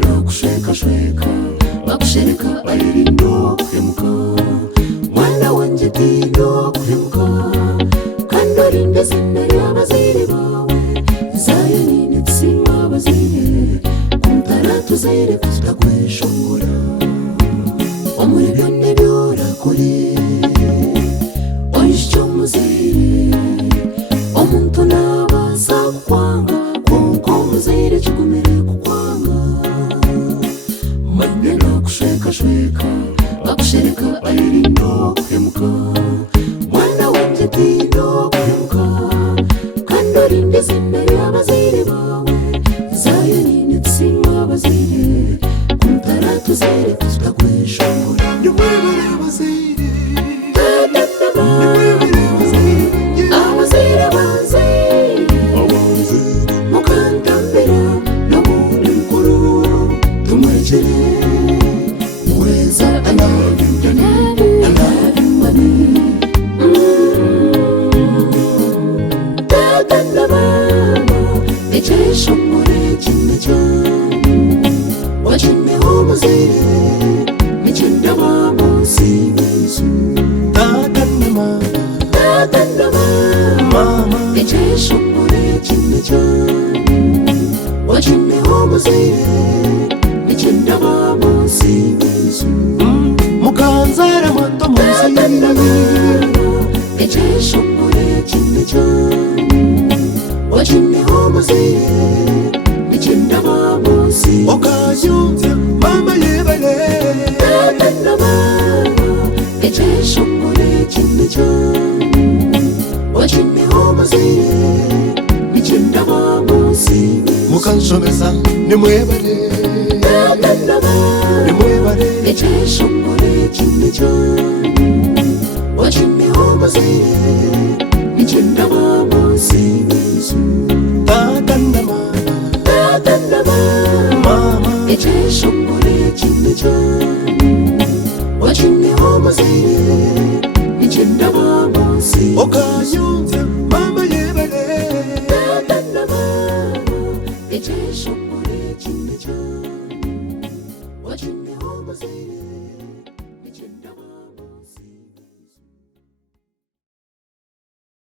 bagenda kushweka bakushereka aririnda kuhemuka mwana wanjye tindo kuhemuka kandi urinde izina ry'abazire bawe Zayoni n'itsima bazire kumutara tuzire kutagweshongora omuri byonna byorakore oishyo muzire omuntu nabaasa kukwanga konka omuzire kigumire kukwanga manya nakushweka bakushereka aririnda kuhemuka mwana wanjye tindo kuhemuka kandi urinde izina ry'abazire bawe Zayoni n'itsima bazire kumutara tuzire kutagweshongora nimwebere abazire abazire banze mukantambira n'ubundi mukuru tumwegere muweza I love you mami dada na mama echesha muri kimwe cyane wakimeho umuzire mikinda bamusi benshi dada na mama echesha muri kimwe cyane wakimeho umuzire mikinda bamusi benshi mukanzara moto muzire echesha muri kimwe cyane wakimeho umuzire mikinda bamusi okayunze mama yebale dada na mama echesha muri kimwe cyane wakimeho umuzire mikinda bamusi mukanshomeza nimwebale dada na mama nimwebale echesha muri kimwe cyane wakimeho umuzire mikinda bamusi dada na mama echesha muri kimwe cyane wakimeho umuzire mikinda bamusi okayunze mama yebale dada na mama echesha